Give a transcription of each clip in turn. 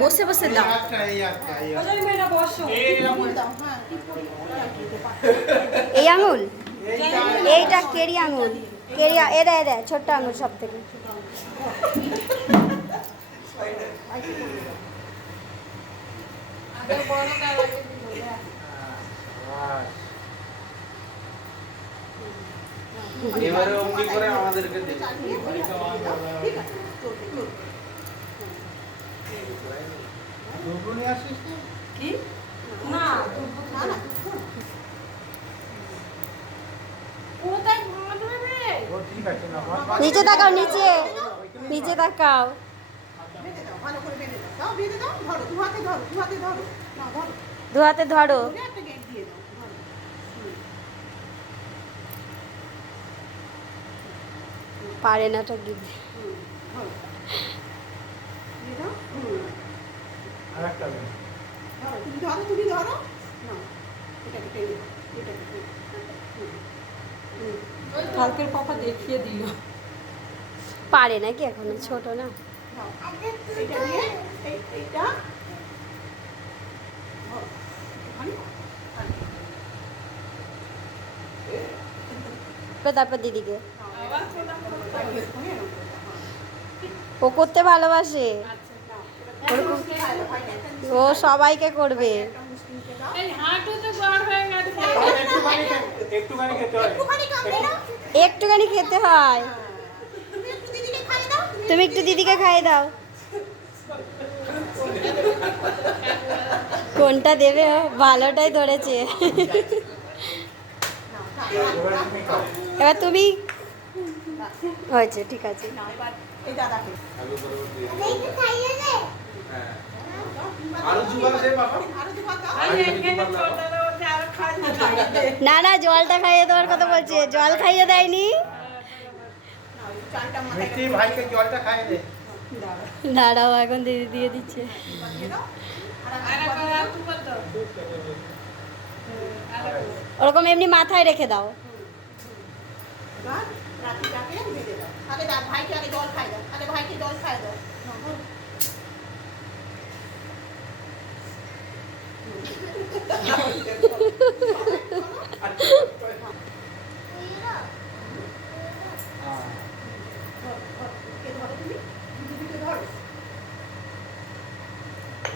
বসে বসে এই দাও। এই আঙুল? এইটা, কেরি আঙুল। কেরি এদা এদা ছোট্ট আঙুল সব থেকে। এবারে অমনি করে আমাদেরকে দে। ঠিক আছে চলবে চলবে দুটো নিয়ে আসিস না? নিচে তাকাও নিচে। নিচে তাকাও। দু ধরো। পারে না তো দিদি হুম, ধরো। দিয়ে দাও হুম। আরেকটা দে। ধরো তুমি ধরো তুমি ধরো। না এটাকে টেনে এটাকে টেনে দাও। হুম। হুম। কালকের পাপা দেখিয়ে দিল। পারে নাকি এখনও? ছোট না? এইটা। তো তারপর দিদিকে এখানে এরকম করে দাও, হ্যাঁ। ও করতে ভালোবাসে। ও সবাইকে করবে। একটুখানি খেতে হয়। তুমি একটু দিদিকে খাইয়ে দাও। কোনটা দেবে? ভালোটাই ধরেছে। এবার তুমি। হয়েছে, ঠিক আছে। এই দাদাকে হ্যাঁ। আরও দুবার দে বাবা। আরও দুবার দাও আমি এখানে ছোটরা ওঠে আর খাই না না না জলটা খাইয়ে দেওয়ার কথা বলছে। জল খাইয়ে দেয়নি। দাঁড়াও এখন দিদি দিয়ে দিচ্ছে। ওরকম এমনি মাথায় রেখে দাও।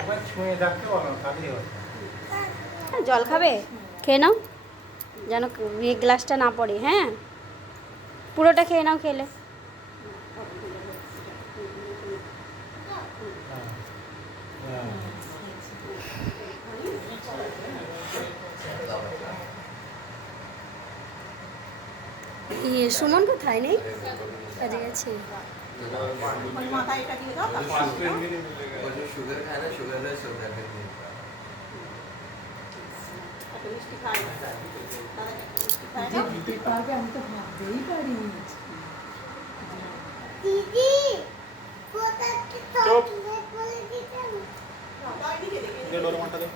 এবার জল জল খাবে? খেয়ে নাও। যেন গ্লাসটা না পড়ে হ্যাঁ? পুরোটা খেয়ে নাও খেলে। ইয়ে সুমন কোথায় নেই? কাজে গেছে। মাথায় এটা দিয়ে দাও সুগার খায় না সুগার সুগার মিষ্টি খাই দাদাকে একটা মিষ্টি খাই দাও দিতে পারবে আমি তো ভাবতেই পারিনি চুপ নাও, দাও এদিকে দেখে দে ডোরেমনটা দে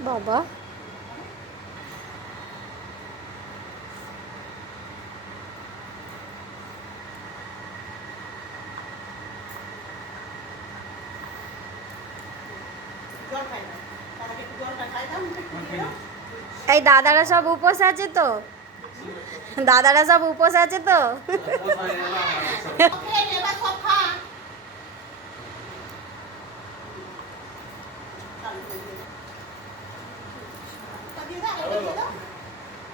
বাবা জল খাই দাও দাদাকে একটু জলটা খাই দাও মুখে একটু দিয়ে দাও এই দাদারা সব উপোস আছে তো? দাদারা সব উপোস আছে তো?